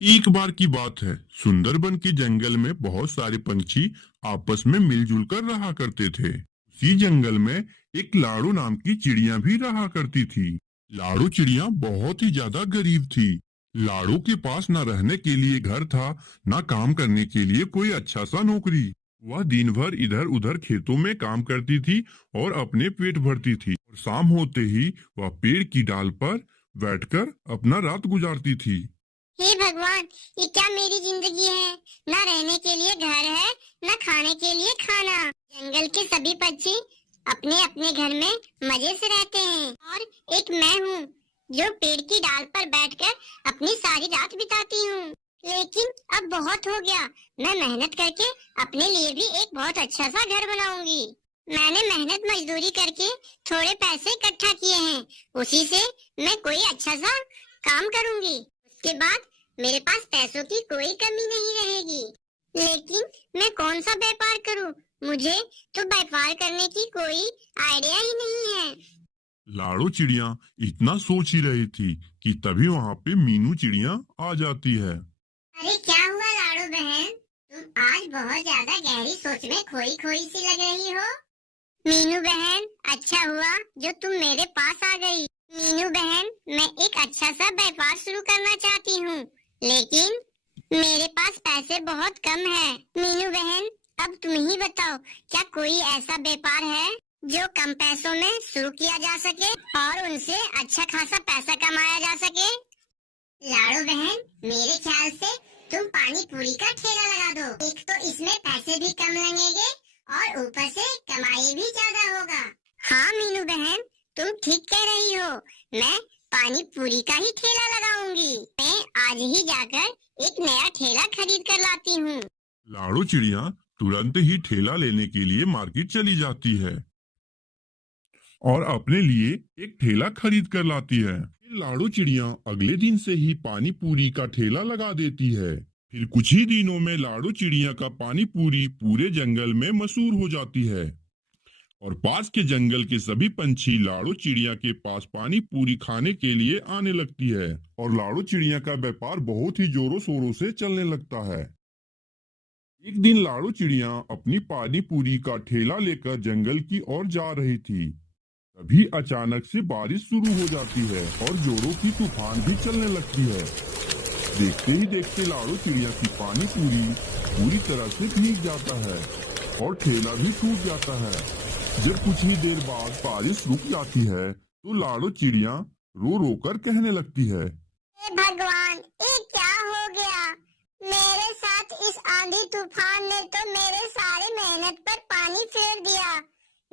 एक बार की बात है, सुंदरबन के जंगल में बहुत सारे पंछी आपस में मिलजुल कर रहा करते थे। उसी जंगल में एक लाड़ू नाम की चिड़िया भी रहा करती थी। लाड़ू चिड़िया बहुत ही ज्यादा गरीब थी। लाड़ू के पास न रहने के लिए घर था, न काम करने के लिए कोई अच्छा सा नौकरी। वह दिन भर इधर उधर खेतों में काम करती थी और अपने पेट भरती थी, और शाम होते ही वह पेड़ की डाल पर बैठकर अपना रात गुजारती थी। हे भगवान, ये क्या मेरी जिंदगी है। न रहने के लिए घर है, न खाने के लिए खाना। जंगल के सभी पक्षी अपने अपने घर में मजे से रहते हैं और एक मैं हूँ जो पेड़ की डाल पर बैठकर अपनी सारी रात बिताती हूँ। लेकिन अब बहुत हो गया। मैं मेहनत करके अपने लिए भी एक बहुत अच्छा सा घर बनाऊंगी। मैंने मेहनत मजदूरी करके थोड़े पैसे इकट्ठा किए हैं, उसी से मैं कोई अच्छा सा काम करूंगी। उसके बाद मेरे पास पैसों की कोई कमी नहीं रहेगी। लेकिन मैं कौन सा व्यापार करूं? मुझे तो व्यापार करने की कोई आइडिया ही नहीं है। लाड़ो चिड़िया इतना सोच ही रही थी कि तभी वहाँ पे मीनू चिड़िया आ जाती है। अरे क्या हुआ लाड़ू बहन, तुम आज बहुत ज्यादा गहरी सोच में खोई खोई सी लग रही हो। मीनू बहन, अच्छा हुआ जो तुम मेरे पास आ गई। मीनू बहन, मैं एक अच्छा सा व्यापार शुरू करना चाहती हूँ, लेकिन मेरे पास पैसे बहुत कम है। मीनू बहन, अब तुम ही बताओ, क्या कोई ऐसा व्यापार है जो कम पैसों में शुरू किया जा सके और उनसे अच्छा खासा पैसा कमाया जा सके? लाड़ू बहन, मेरे ख्याल से तुम पानी पूरी का ठेला लगा दो। एक तो इसमें पैसे भी कम लगेंगे और ऊपर से कमाई भी ज्यादा होगा। हाँ मीनू बहन, तुम ठीक कह रही हो। मैं पानी पूरी का ही ठेला लगाऊंगी। मैं आज ही जाकर एक नया ठेला खरीद कर लाती हूँ। लाड़ो चिड़िया तुरंत ही ठेला लेने के लिए मार्केट चली जाती है और अपने लिए एक ठेला खरीद कर लाती है। फिर लाड़ो चिड़िया अगले दिन से ही पानी पूरी का ठेला लगा देती है। फिर कुछ ही दिनों में लाड़ो चिड़िया का पानी पूरी पूरे जंगल में मशहूर हो जाती है और पास के जंगल के सभी पंछी लाड़ो चिड़िया के पास पानी पूरी खाने के लिए आने लगती है और लाड़ो चिड़िया का व्यापार बहुत ही जोरों शोरों से चलने लगता है। एक दिन लाड़ो चिड़िया अपनी पानी पूरी का ठेला लेकर जंगल की ओर जा रही थी। तभी अचानक से बारिश शुरू हो जाती है और जोरों की तूफान भी चलने लगती है। देखते ही देखते लाड़ो चिड़िया की पानी पूरी पूरी तरह से भीग जाता है और ठेला भी टूट जाता है। जब कुछ ही देर बाद बारिश रुक जाती है तो लाड़ो चिड़िया रो रो कर कहने लगती है, हे भगवान, ये क्या हो गया मेरे साथ। इस आंधी तूफान ने तो मेरे सारे मेहनत पर पानी फेर दिया।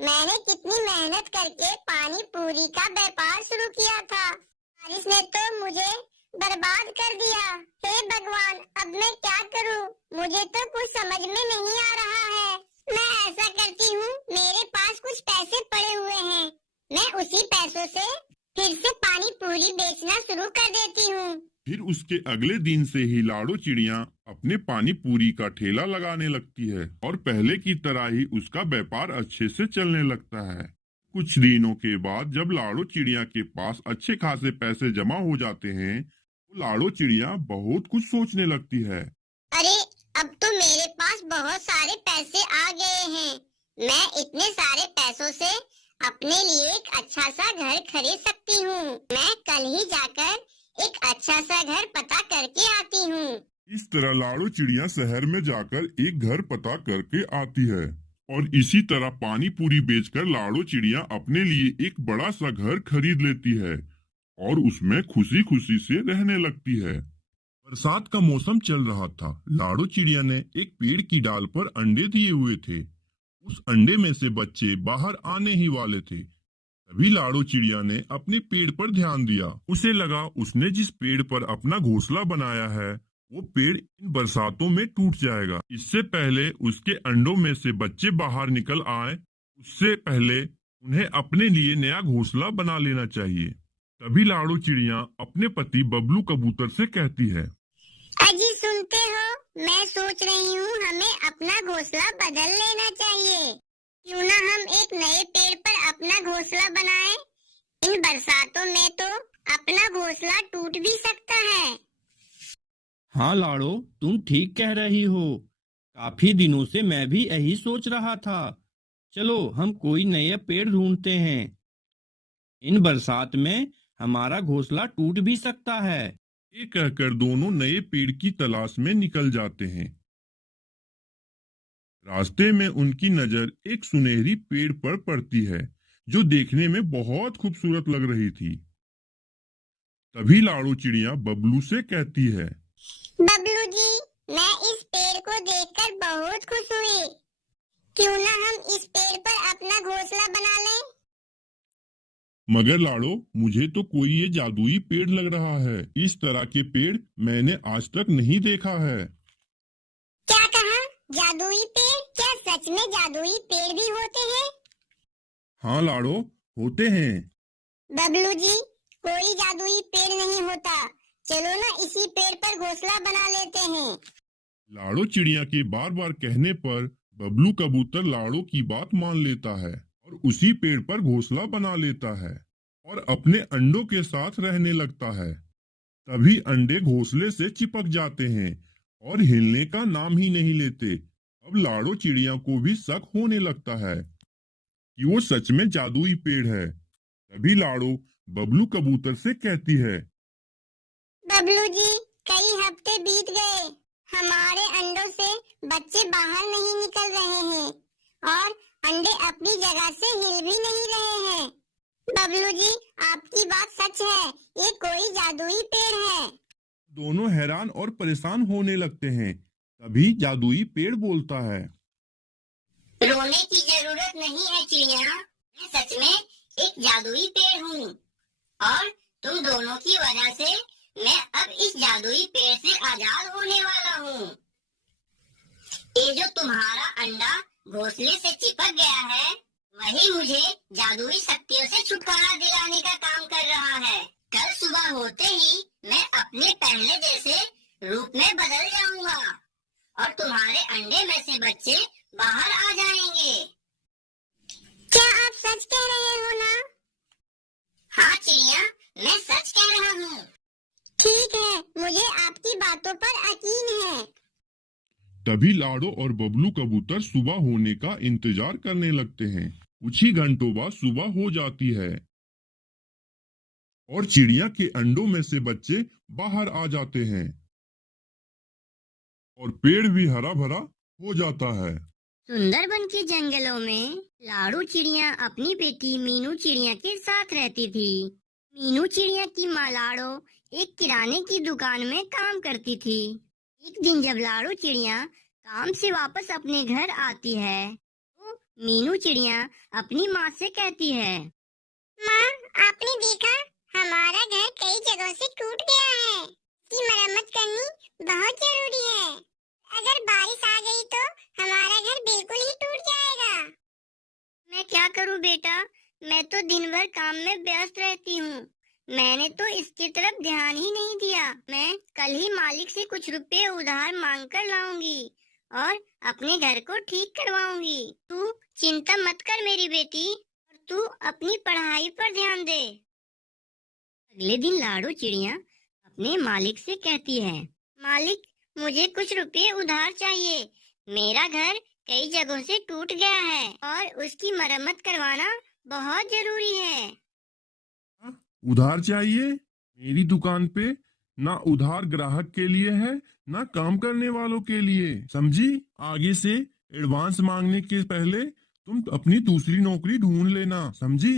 मैंने कितनी मेहनत करके पानी पूरी का व्यापार शुरू किया था, बारिश ने तो मुझे बर्बाद कर दिया। हे भगवान, अब मैं क्या करूं? मुझे तो कुछ समझ में नहीं आ रहा है। मैं ऐसा करती हूँ, मेरे पास कुछ पैसे पड़े हुए हैं, मैं उसी पैसों से फिर से पानी पूरी बेचना शुरू कर देती हूँ। फिर उसके अगले दिन से ही लाड़ो चिड़िया अपने पानी पूरी का ठेला लगाने लगती है और पहले की तरह ही उसका व्यापार अच्छे से चलने लगता है। कुछ दिनों के बाद जब लाड़ो चिड़िया के पास अच्छे खासे पैसे जमा हो जाते हैं तो लाड़ो चिड़िया बहुत कुछ सोचने लगती है। अरे, अब तो मेरे पास बहुत सारे पैसे आ गए हैं। मैं इतने सारे पैसों से अपने लिए एक अच्छा सा घर खरीद सकती हूँ। मैं कल ही जाकर एक अच्छा सा घर पता करके आती हूँ। इस तरह लाड़ो चिड़िया शहर में जाकर एक घर पता करके आती है और इसी तरह पानी पूरी बेचकर लाड़ो चिड़िया अपने लिए एक बड़ा सा घर खरीद लेती है और उसमें खुशी खुशी से रहने लगती है। बरसात का मौसम चल रहा था। लाड़ो चिड़िया ने एक पेड़ की डाल पर अंडे दिए हुए थे। उस अंडे में से बच्चे बाहर आने ही वाले थे। तभी लाड़ो चिड़िया ने अपने पेड़ पर ध्यान दिया। उसे लगा उसने जिस पेड़ पर अपना घोंसला बनाया है वो पेड़ इन बरसातों में टूट जाएगा। इससे पहले उसके अंडों में से बच्चे बाहर निकल आए, उससे पहले उन्हें अपने लिए नया घोंसला बना लेना चाहिए। तभी लाड़ो चिड़िया अपने पति बबलू कबूतर से कहती है, अजी सुनते हो, मैं सोच रही हूँ हमें अपना घोंसला बदल लेना चाहिए। क्यों ना हम एक नए पेड़ पर अपना घोंसला बनाएं? इन बरसातों में तो अपना घोंसला टूट भी सकता है। हाँ लाड़ो, तुम ठीक कह रही हो। काफी दिनों से मैं भी यही सोच रहा था। चलो हम कोई नए पेड़ ढूंढते हैं। इन बरसात में हमारा घोंसला टूट भी सकता है। ये कहकर दोनों नए पेड़ की तलाश में निकल जाते हैं। रास्ते में उनकी नजर एक सुनहरी पेड़ पर पड़ती है जो देखने में बहुत खूबसूरत लग रही थी। तभी लाड़ो चिड़िया बबलू से कहती है, बबलू जी, मैं इस पेड़ को देखकर बहुत खुश हुई। क्यों ना हम इस पेड़ पर अपना घोंसला बना लें? मगर लाड़ो, मुझे तो कोई ये जादुई पेड़ लग रहा है। इस तरह के पेड़ मैंने आज तक नहीं देखा है। क्या कहा? जादुई पेड़? क्या सच में जादुई पेड़ भी होते हैं? हाँ लाड़ो, होते हैं। बबलू जी, कोई जादुई पेड़ नहीं होता। चलो ना इसी पेड़ पर घोंसला बना लेते हैं। लाड़ो चिड़िया के बार बार कहने पर बबलू कबूतर लाड़ो की बात मान लेता है और उसी पेड़ पर घोंसला बना लेता है और अपने अंडों के साथ रहने लगता है। तभी अंडे घोंसले से चिपक जाते हैं और हिलने का नाम ही नहीं लेते। अब लाड़ो चिड़िया को भी शक होने लगता है कि वो सच में जादुई पेड़ है। तभी लाड़ो बबलू कबूतर से कहती है, बबलू जी, कई हफ्ते बीत गए, हमारे अंडों से बच्चे बाहर नहीं निकल रहे हैं और अंडे अपनी जगह से हिल भी नहीं रहे हैं। बबलू जी, आपकी बात सच है, ये कोई जादुई पेड़ है। दोनों हैरान और परेशान होने लगते हैं। तभी जादुई पेड़ बोलता है, रोने की जरूरत नहीं है चिड़िया, मैं सच में एक जादुई पेड़ हूँ और तुम दोनों की वजह से मैं अब इस जादुई पेड़ से आजाद होने वाला हूँ। ये जो तुम्हारा अंडा घोंसले से चिपक गया है, वही मुझे जादुई शक्तियों से छुटकारा दिलाने का काम कर रहा है। कल सुबह होते ही मैं अपने पहले जैसे रूप में बदल जाऊंगा और तुम्हारे अंडे में से बच्चे बाहर आ जाएंगे। क्या आप सच कह रहे हो ना? हाँ चिड़िया, मैं सच कह रहा हूँ। ठीक है, मुझे आपकी बातों पर यकीन है। तभी लाड़ो और बबलू कबूतर सुबह होने का इंतजार करने लगते हैं। कुछ ही घंटों बाद सुबह हो जाती है और चिड़िया के अंडों में से बच्चे बाहर आ जाते हैं और पेड़ भी हरा भरा हो जाता है। सुंदरबन के जंगलों में लाड़ू चिड़िया अपनी बेटी मीनू चिड़िया के साथ रहती थी। मीनू चिड़िया की माँ लाड़ो एक किराने की दुकान में काम करती थी। एक दिन जब लाड़ू चिड़िया काम से वापस अपने घर आती है तो मीनू चिड़िया अपनी माँ से कहती है, माँ, आपने देखा, हमारा घर कई जगहों से टूट गया है। इसकी मरम्मत करनी बहुत जरूरी है। अगर बारिश आ गई तो हमारा घर बिल्कुल ही टूट जाएगा। मैं क्या करूँ बेटा, मैं तो दिन भर काम में व्यस्त रहती हूँ। मैंने तो इसकी तरफ ध्यान ही नहीं दिया। मैं कल ही मालिक से कुछ रुपए उधार मांग कर लाऊंगी और अपने घर को ठीक करवाऊंगी। तू चिंता मत कर मेरी बेटी, और तू अपनी पढ़ाई पर ध्यान दे। अगले दिन लाड़ू चिड़िया अपने मालिक से कहती है, मालिक, मुझे कुछ रुपए उधार चाहिए। मेरा घर कई जगहों से टूट गया है और उसकी मरम्मत करवाना बहुत जरूरी है। उधार चाहिए? मेरी दुकान पे ना उधार ग्राहक के लिए है ना काम करने वालों के लिए, समझी? आगे से एडवांस मांगने के पहले तुम अपनी दूसरी नौकरी ढूंढ लेना, समझी?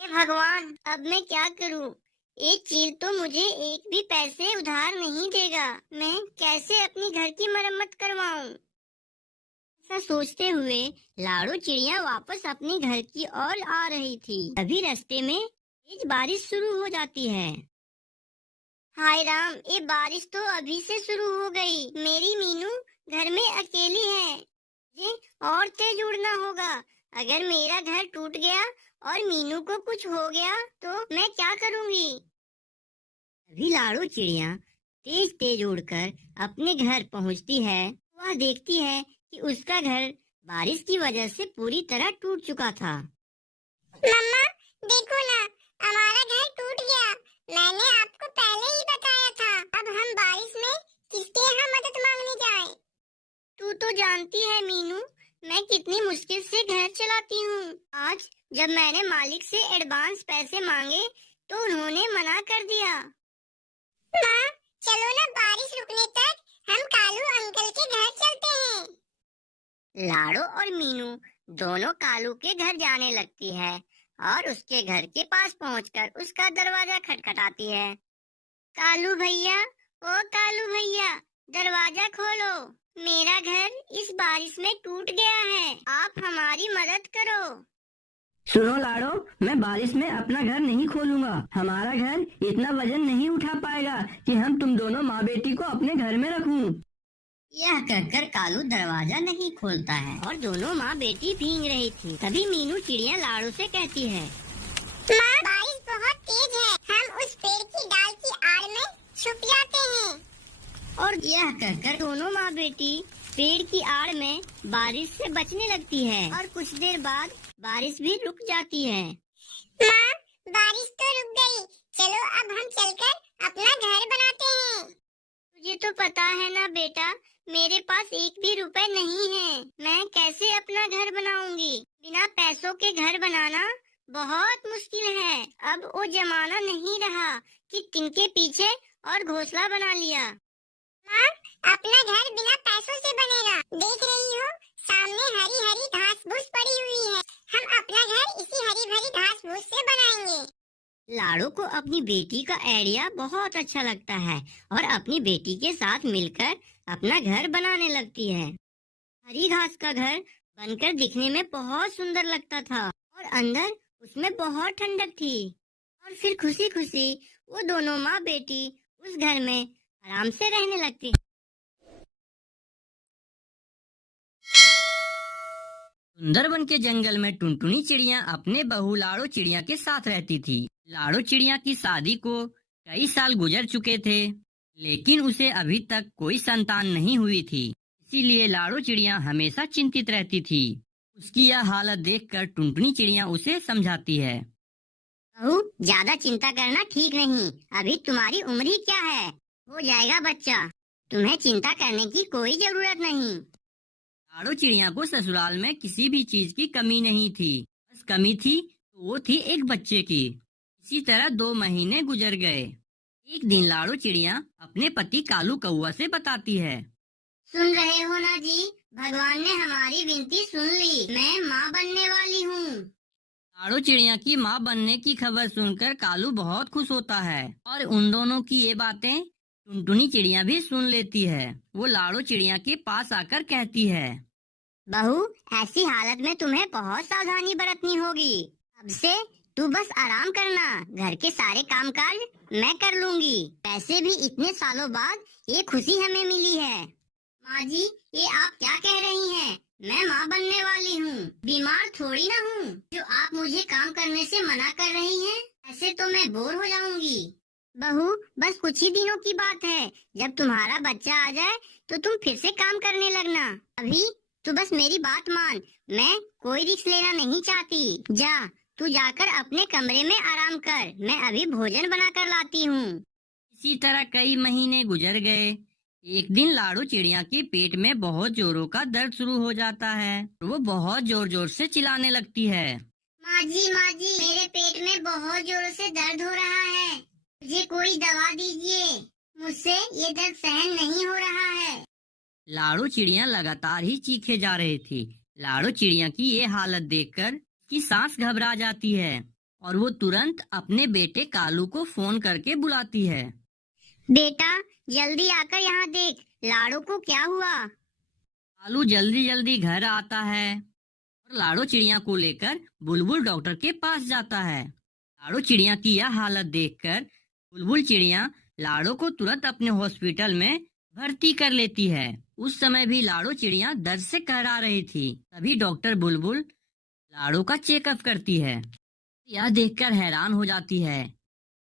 हे भगवान, अब मैं क्या करूं? एक चील तो मुझे एक भी पैसे उधार नहीं देगा। मैं कैसे अपनी घर की मरम्मत करवाऊं? ऐसा सोचते हुए लाड़ू चिड़िया वापस अपने घर की ओर आ रही थी। तभी रास्ते में तेज बारिश शुरू हो जाती है। हाय राम, ये बारिश तो अभी से शुरू हो गई। मेरी मीनू घर में अकेली है। मुझे और तेज उड़ना होगा। अगर मेरा घर टूट गया और मीनू को कुछ हो गया तो मैं क्या करूंगी? तभी लाड़ू चिड़िया तेज तेज उड़कर अपने घर पहुंचती है। वह देखती है कि उसका घर बारिश की वजह से पूरी तरह टूट चुका था। मम्मा, देखो ना, हमारा घर टूट गया। मैंने आपको जानती है मीनू, मैं कितनी मुश्किल से घर चलाती हूँ। आज जब मैंने मालिक से एडवांस पैसे मांगे तो उन्होंने मना कर दिया। माँ, चलो ना बारिश रुकने तक हम कालू अंकल के घर चलते हैं। लाड़ो और मीनू दोनों कालू के घर जाने लगती है और उसके घर के पास पहुंचकर उसका दरवाजा खटखटाती है। कालू भैया, ओ कालू भैया, दरवाजा खोलो, मेरा घर इस बारिश में टूट गया है, आप हमारी मदद करो। सुनो लाड़ो, मैं बारिश में अपना घर नहीं खोलूंगा। हमारा घर इतना वजन नहीं उठा पाएगा कि हम तुम दोनों माँ बेटी को अपने घर में रखूं। यह कहकर कालू दरवाजा नहीं खोलता है और दोनों माँ बेटी भीग रही थी। तभी मीनू चिड़िया लाड़ू से कहती है, माँ, बारिश बहुत तेज है, हम उस पेड़ की डाल की आड़ में छुप जाते हैं। और यह कहकर दोनों माँ बेटी पेड़ की आड़ में बारिश से बचने लगती है और कुछ देर बाद बारिश भी रुक जाती है। माँ, बारिश तो रुक गई, चलो अब हम चलकर अपना घर बनाते हैं। तुझे तो पता है ना बेटा, मेरे पास एक भी रुपए नहीं है, मैं कैसे अपना घर बनाऊंगी। बिना पैसों के घर बनाना बहुत मुश्किल है। अब वो जमाना नहीं रहा कि तिनके पीछे और घोंसला बना लिया। माँ, अपना घर बिना पैसों से बनेगा। देख रही हो, सामने हरी हरी घास फूस पड़ी हुई है, हम अपना घर इसी हरी भरी घास फूस से बनाएंगे। लाड़ो को अपनी बेटी का आइडिया बहुत अच्छा लगता है और अपनी बेटी के साथ मिलकर अपना घर बनाने लगती है। हरी घास का घर बनकर दिखने में बहुत सुंदर लगता था और अंदर उसमें बहुत ठंडक थी। और फिर खुशी खुशी वो दोनों माँ बेटी उस घर में आराम से रहने लगती। सुंदरबन के जंगल में टुनटुनी चिड़िया अपने बहू लाड़ो चिड़िया के साथ रहती थी। लाड़ो चिड़िया की शादी को कई साल गुजर चुके थे, लेकिन उसे अभी तक कोई संतान नहीं हुई थी। इसीलिए लाड़ो चिड़िया हमेशा चिंतित रहती थी। उसकी यह हालत देखकर टुनटुनी चिड़िया उसे समझाती है। बहू, ज्यादा चिंता करना ठीक नहीं, अभी तुम्हारी उम्र ही क्या है, हो जाएगा बच्चा, तुम्हें चिंता करने की कोई जरूरत नहीं। लाड़ो चिड़िया को ससुराल में किसी भी चीज की कमी नहीं थी, बस कमी थी तो वो थी एक बच्चे की। इसी तरह 2 महीने गुजर गए। एक दिन लाड़ो चिड़िया अपने पति कालू कौआ से बताती है, सुन रहे हो ना जी, भगवान ने हमारी विनती सुन ली, मैं माँ बनने वाली हूँ। लाड़ो चिड़िया की माँ बनने की खबर सुनकर कालू बहुत खुश होता है और उन दोनों की ये बातें टुनटुनी चिड़िया भी सुन लेती है। वो लाड़ो चिड़िया के पास आकर कहती है, बहू, ऐसी हालत में तुम्हें बहुत सावधानी बरतनी होगी। अब से तू बस आराम करना, घर के सारे कामकाज मैं कर लूंगी। वैसे भी इतने सालों बाद ये खुशी हमें मिली है। माँ जी, ये आप क्या कह रही हैं? मैं माँ बनने वाली हूँ, बीमार थोड़ी ना हूँ जो आप मुझे काम करने से मना कर रही हैं। ऐसे तो मैं बोर हो जाऊंगी। बहू, बस कुछ ही दिनों की बात है, जब तुम्हारा बच्चा आ जाए तो तुम फिर से काम करने लगना। अभी तू बस मेरी बात मान, मैं कोई रिस्क लेना नहीं चाहती। जा, तू जाकर अपने कमरे में आराम कर, मैं अभी भोजन बना कर लाती हूँ। इसी तरह कई महीने गुजर गए। एक दिन लाड़ो चिड़िया के पेट में बहुत जोरों का दर्द शुरू हो जाता है। वो बहुत जोर जोर से चिल्लाने लगती है, माँ जी, मेरे पेट में बहुत जोरों से दर्द हो रहा है, मुझे कोई दवा दीजिए, मुझसे ये दर्द सहन नहीं हो रहा है। लाड़ो चिड़िया लगातार ही चीखे जा रही थी। लाड़ो चिड़िया की ये हालत देखकर उसकी सांस घबरा जाती है और वो तुरंत अपने बेटे कालू को फोन करके बुलाती है। बेटा, जल्दी आकर यहाँ देख, लाड़ो को क्या हुआ। कालू जल्दी जल्दी घर आता है और लाड़ो चिड़िया को लेकर बुलबुल डॉक्टर के पास जाता है। लाड़ो चिड़िया की यह हालत देखकर बुलबुल चिड़िया लाड़ो को तुरंत अपने हॉस्पिटल में भर्ती कर लेती है। उस समय भी लाड़ो चिड़िया दर्द से कहरा रही थी। तभी डॉक्टर बुलबुल लाड़ो का चेकअप करती है। यह देखकर हैरान हो जाती है।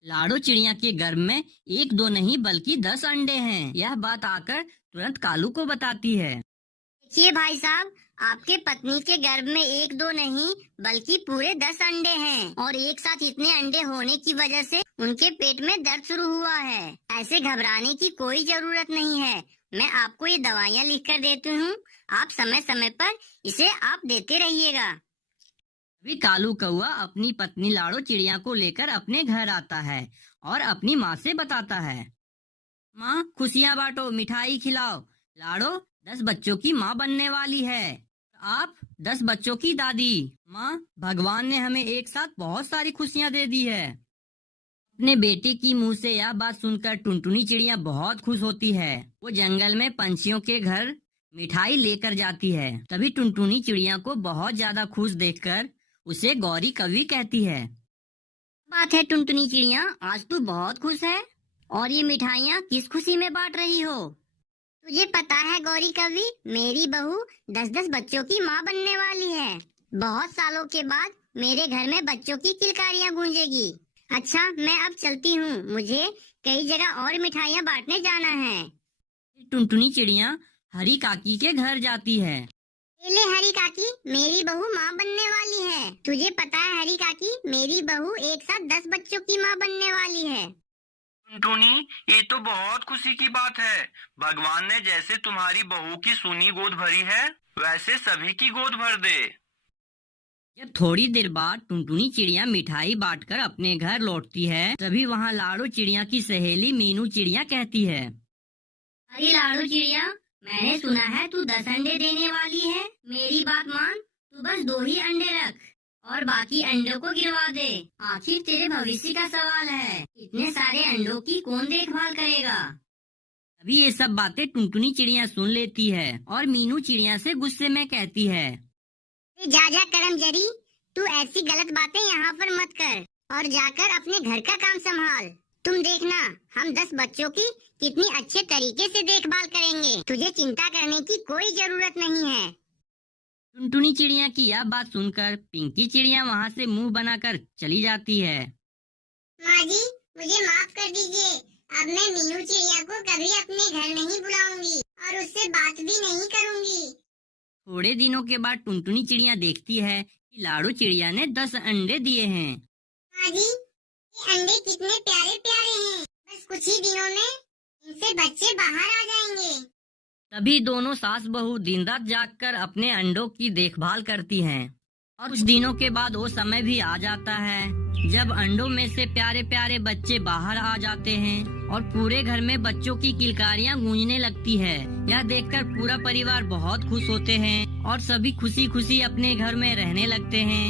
लाड़ो चिड़िया के गर्भ में 1-2 नहीं बल्कि 10 अंडे हैं। यह बात आकर तुरंत कालू को बताती है। देखिए भाई साहब, आपके पत्नी के गर्भ में 1-2 नहीं बल्कि पूरे 10 अंडे हैं और एक साथ इतने अंडे होने की वजह से उनके पेट में दर्द शुरू हुआ है। ऐसे घबराने की कोई जरूरत नहीं है। मैं आपको ये दवाइयाँ लिख कर देती हूँ, आप समय समय पर इसे आप देते रहिएगा। अभी कालू कौआ अपनी पत्नी लाड़ो चिड़िया को लेकर अपने घर आता है और अपनी माँ से बताता है, माँ खुशियाँ बांटो, मिठाई खिलाओ, लाड़ो 10 बच्चों की माँ बनने वाली है, आप 10 बच्चों की दादी। माँ, भगवान ने हमें एक साथ बहुत सारी खुशियाँ दे दी है। अपने बेटे की मुंह से यह बात सुनकर टुनटुनी चिड़िया बहुत खुश होती है। वो जंगल में पंछियों के घर मिठाई लेकर जाती है। तभी टुनटुनी चिड़िया को बहुत ज्यादा खुश देखकर उसे गौरी कवि कहती है, बात है टुनटुनी चिड़िया, आज तू बहुत खुश है और ये मिठाइयाँ किस खुशी में बांट रही हो? तुझे पता है गौरी कवि, मेरी बहू 10-10 बच्चों की माँ बनने वाली है। बहुत सालों के बाद मेरे घर में बच्चों की किलकारियाँ गूंजेगी। अच्छा, मैं अब चलती हूँ, मुझे कई जगह और मिठाइयाँ बांटने जाना है। टुनटुनी चिड़िया हरी काकी के घर जाती है। ले हरी काकी, मेरी बहू माँ बनने वाली है। तुझे पता है हरी काकी, मेरी बहू एक साथ 10 बच्चों की माँ बनने वाली है। टुनटुनी, ये तो बहुत खुशी की बात है। भगवान ने जैसे तुम्हारी बहू की सूनी गोद भरी है, वैसे सभी की गोद भर दे। जब थोड़ी देर बाद टुनटुनी चिड़िया मिठाई बांटकर अपने घर लौटती है, तभी वहाँ लाड़ो चिड़िया की सहेली मीनू चिड़िया कहती है, अरे लाड़ो चिड़िया, मैंने सुना है तू 10 अंडे देने वाली है। मेरी बात मान, तू बस 2 ही अंडे रख और बाकी अंडों को गिरवा दे। आखिर तेरे भविष्य का सवाल है, इतने सारे अंडों की कौन देखभाल करेगा? तभी ये सब बातें टुनटुनी चिड़िया सुन लेती है और मीनू चिड़िया से गुस्से में कहती है, जा करम जरी, तू ऐसी गलत बातें यहाँ पर मत कर और जाकर अपने घर का काम संभाल। तुम देखना, हम 10 बच्चों की कितनी अच्छे तरीके से देखभाल करेंगे। तुझे चिंता करने की कोई जरूरत नहीं है। टुनटुनी चिड़िया की यह बात सुनकर पिंकी चिड़िया वहाँ से मुंह बनाकर चली जाती है। माँ जी, मुझे माफ कर दीजिए। अब मैं मीनू चिड़िया को कभी अपने घर नहीं बुलाऊंगी और उससे बात भी नहीं करूंगी। थोड़े दिनों के बाद टुनटुनी चिड़िया देखती है कि लाड़ो चिड़िया ने 10 अंडे दिए हैं। माँ जी, ये अंडे कितने प्यारे प्यारे हैं। बस कुछ ही दिनों में इनसे बच्चे बाहर आ जाएंगे। तभी दोनों सास बहू दिन रात जागकर अपने अंडों की देखभाल करती हैं। और कुछ दिनों के बाद वो समय भी आ जाता है जब अंडों में से प्यारे प्यारे बच्चे बाहर आ जाते हैं और पूरे घर में बच्चों की किलकारियां गूंजने लगती है। यह देखकर पूरा परिवार बहुत खुश होते हैं और सभी खुशी खुशी अपने घर में रहने लगते हैं।